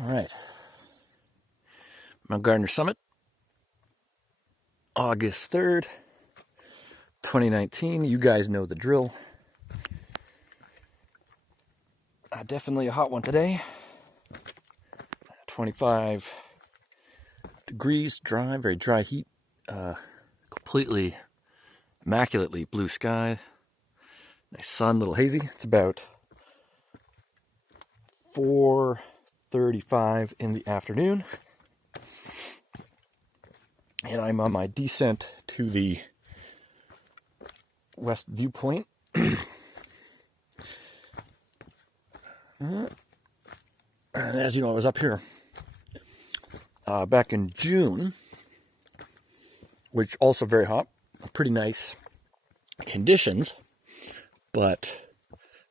All right. Mount Gardner Summit, August 3rd, 2019. You guys know the drill. Definitely a hot one today. 25 degrees, dry, very dry heat. Completely, immaculately blue sky. Nice sun, a little hazy. It's about 4:35 in the afternoon. And I'm on my descent to the west viewpoint. As you know, I was up here back in June, which also very hot, pretty nice conditions, but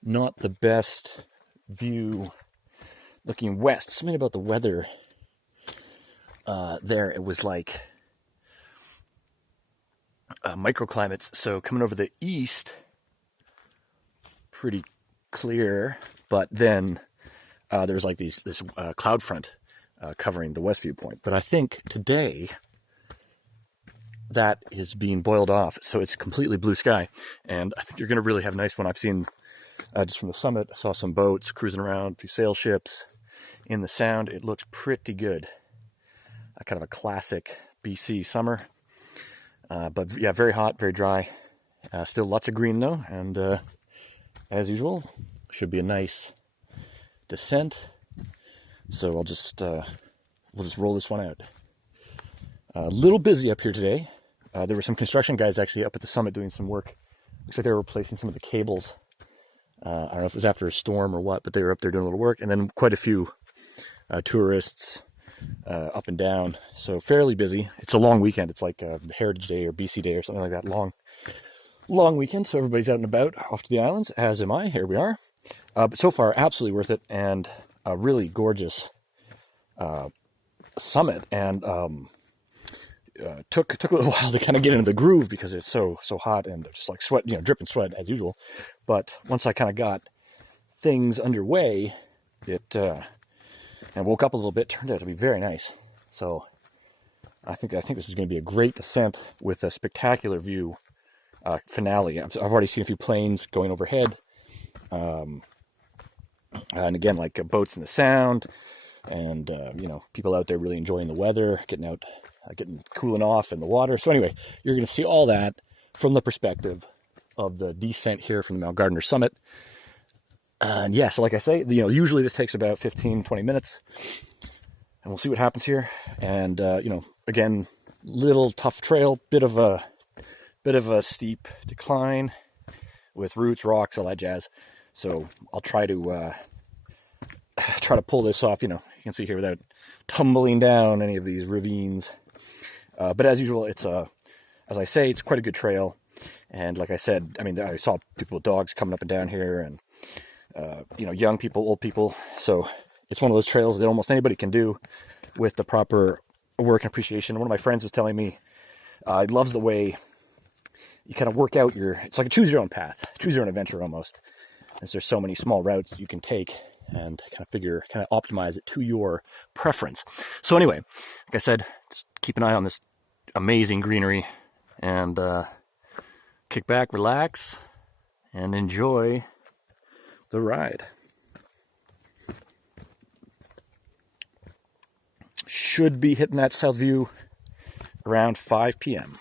not the best view looking west. Something about the weather there, it was like microclimates. So coming over the east, pretty clear, but then there's like this cloud front covering the west viewpoint. But I think today that is being boiled off, so it's completely blue sky, and I think you're going to really have a nice one. I've seen just from the summit, I saw some boats cruising around, a few sail ships in the sound. It looks pretty good. Kind of a classic BC summer. But yeah, very hot, very dry. Still lots of green though, and as usual, should be a nice descent. So we'll just roll this one out. A little busy up here today. There were some construction guys actually up at the summit doing some work. Looks like they were replacing some of the cables. I don't know if it was after a storm or what, but they were up there doing a little work. And then quite a few tourists up and down. So fairly busy. It's a long weekend. It's like Heritage Day or BC Day or something like that. Long weekend. So everybody's out and about off to the islands, as am I. Here we are. But so far, absolutely worth it, and a really gorgeous summit. And took a little while to kind of get into the groove because it's so hot and just like sweat, dripping sweat as usual. But once I kind of got things underway, and woke up a little bit, turned out to be very nice. So I think this is going to be a great descent with a spectacular view finale. I've already seen a few planes going overhead, and again, like boats in the sound, and people out there really enjoying the weather, getting cooling off in the water. So anyway, you're going to see all that from the perspective of the descent here from the Mount Gardner Summit. And yeah, so like I say, usually this takes about 15-20 minutes, and we'll see what happens here. And again, little tough trail, bit of a steep decline with roots, rocks, all that jazz. So I'll try to pull this off. You can see here without tumbling down any of these ravines. But as usual, it's as I say, it's quite a good trail. And like I said, I saw people with dogs coming up and down here, and young people, old people. So it's one of those trails that almost anybody can do with the proper work and appreciation. One of my friends was telling me he loves the way you kind of work out it's like a choose your own path, choose your own adventure almost. As there's so many small routes you can take and kind of optimize it to your preference. So anyway, like I said, just keep an eye on this amazing greenery, and kick back, relax, and enjoy the ride. Should be hitting that south view around 5 p.m.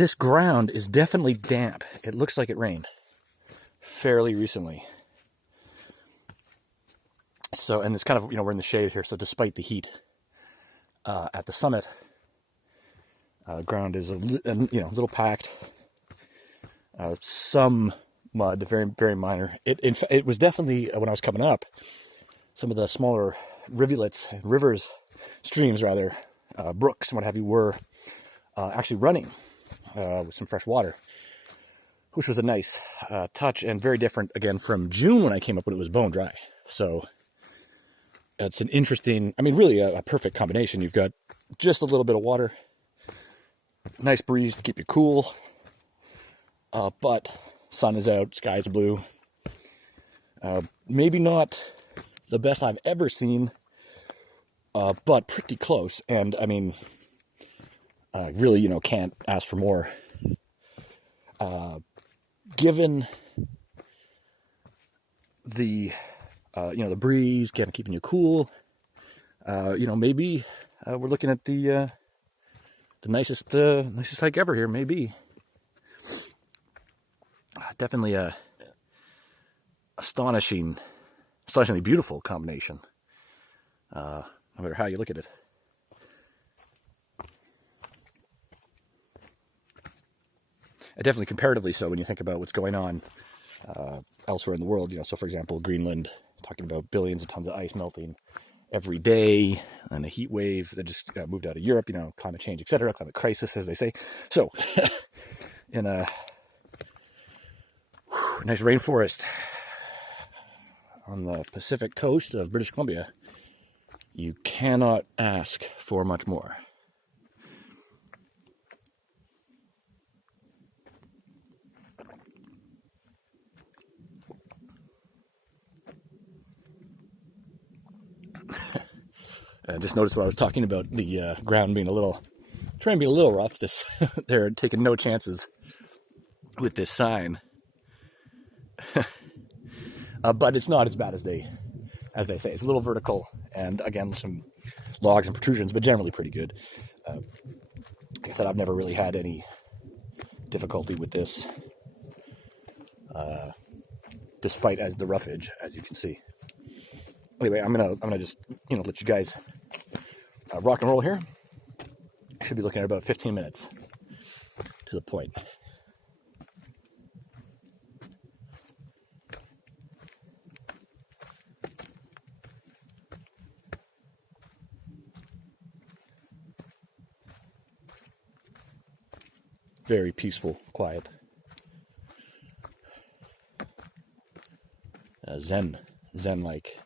this ground is definitely damp. It looks like it rained fairly recently. So, and it's kind of, we're in the shade here, so despite the heat at the summit, ground is a little packed. Some mud, very, very minor. It was definitely, when I was coming up, some of the smaller rivulets, rivers, streams rather, brooks and what have you, were actually running with some fresh water, which was a nice touch, and very different again from June when I came up, when it was bone dry. So it's an interesting, really a perfect combination. You've got just a little bit of water, nice breeze to keep you cool, but sun is out, skies are blue. Maybe not the best I've ever seen, but pretty close. And really, can't ask for more. Given the, the breeze, kind of keeping you cool, maybe we're looking at the nicest hike ever here. Maybe. Definitely a astonishingly beautiful combination. No matter how you look at it. And definitely comparatively so when you think about what's going on elsewhere in the world. So for example, Greenland, talking about billions of tons of ice melting every day, and a heat wave that just moved out of Europe, climate change, etc., climate crisis, as they say. So, in a nice rainforest on the Pacific coast of British Columbia, you cannot ask for much more. I just noticed when I was talking about the ground being trying to be a little rough. They're taking no chances with this sign, but it's not as bad as they say. It's a little vertical, and again, some logs and protrusions, but generally pretty good. Like I said, I've never really had any difficulty with this, despite the roughage, as you can see. Anyway, I'm gonna just let you guys rock and roll here. I should be looking at about 15 minutes to the point. Very peaceful, quiet. Zen-like.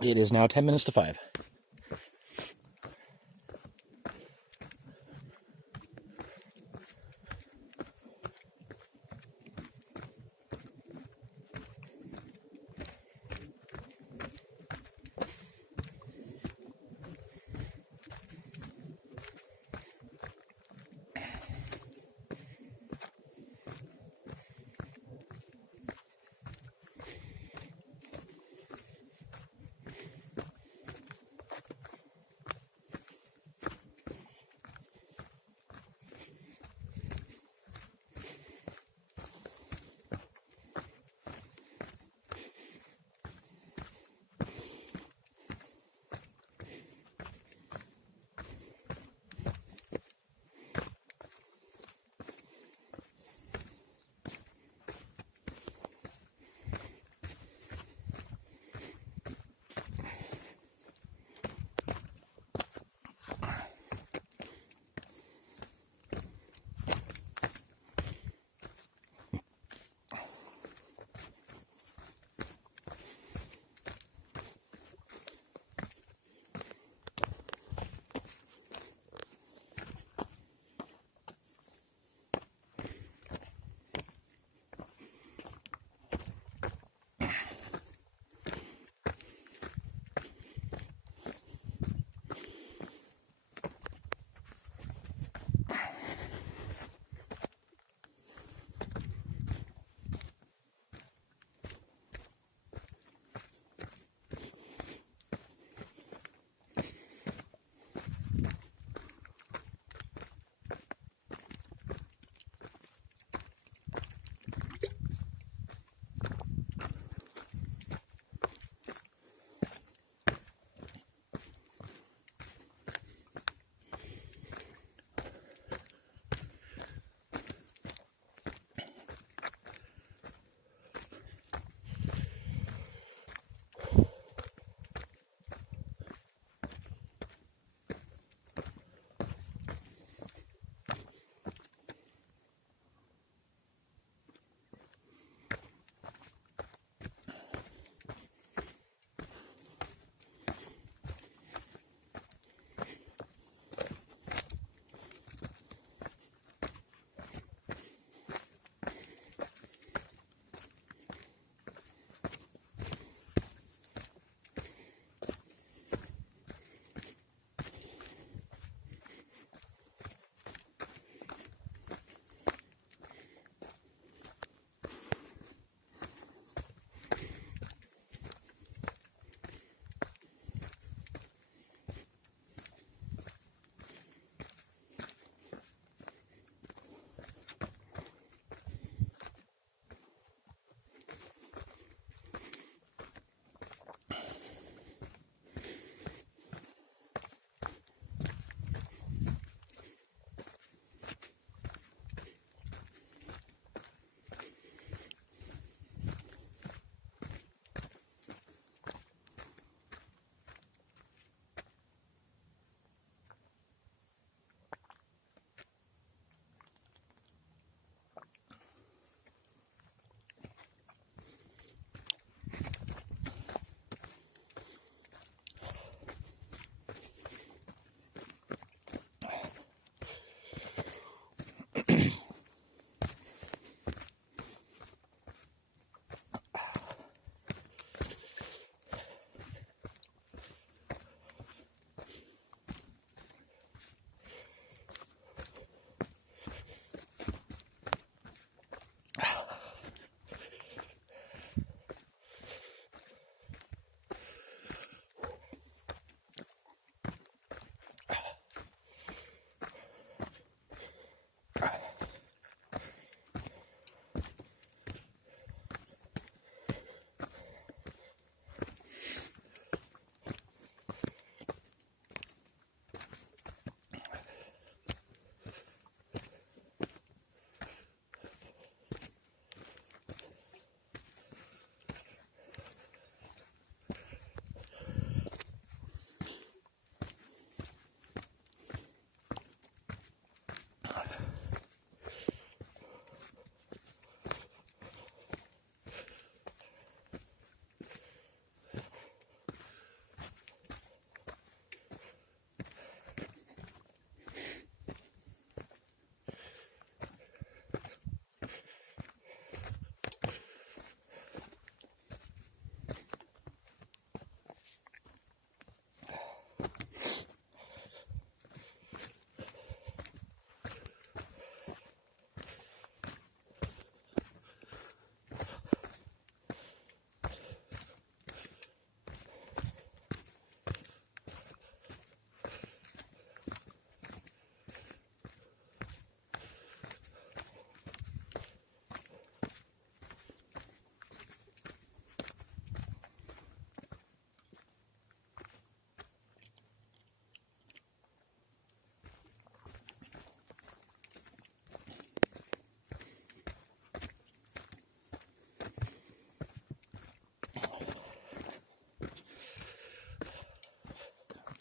It is now 10 minutes to 5.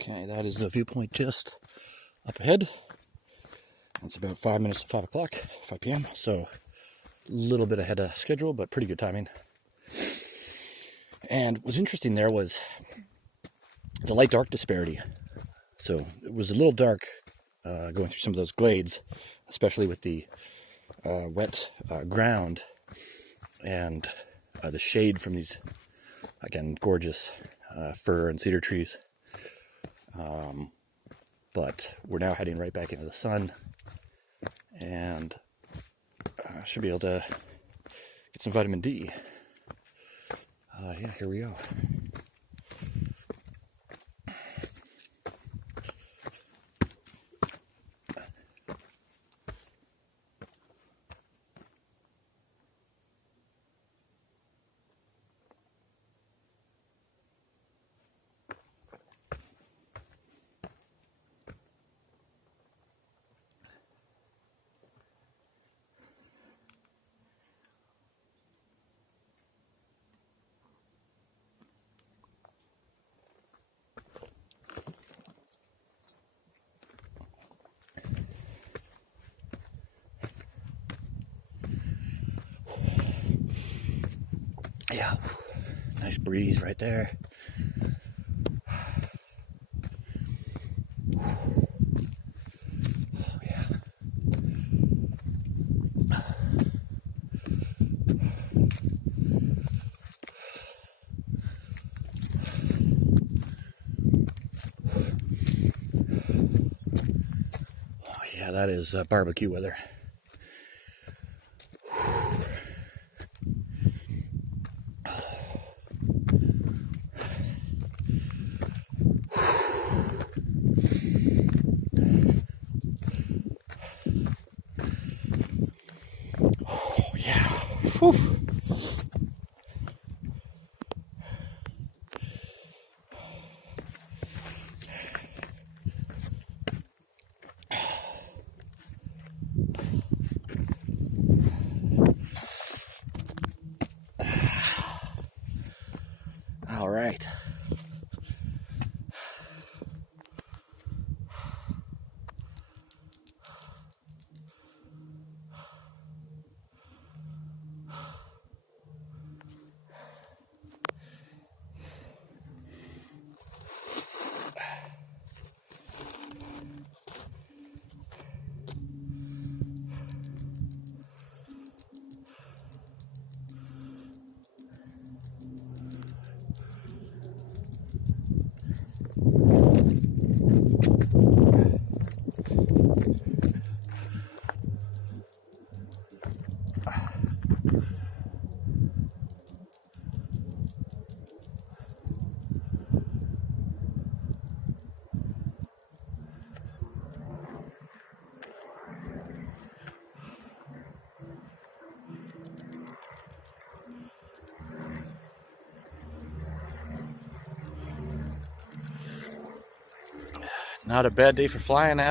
Okay, that is the viewpoint just up ahead. It's about 5 minutes to 5 o'clock, 5 p.m. So a little bit ahead of schedule, but pretty good timing. And what's interesting there was the light-dark disparity. So it was a little dark going through some of those glades, especially with the wet ground and the shade from these, again, gorgeous fir and cedar trees. But we're now heading right back into the sun, and should be able to get some vitamin D. Yeah, here we go. Yeah, nice breeze right there. Oh, yeah. Oh, yeah, that is barbecue weather. Oh, yeah. Whew. All right. Not a bad day for flying out.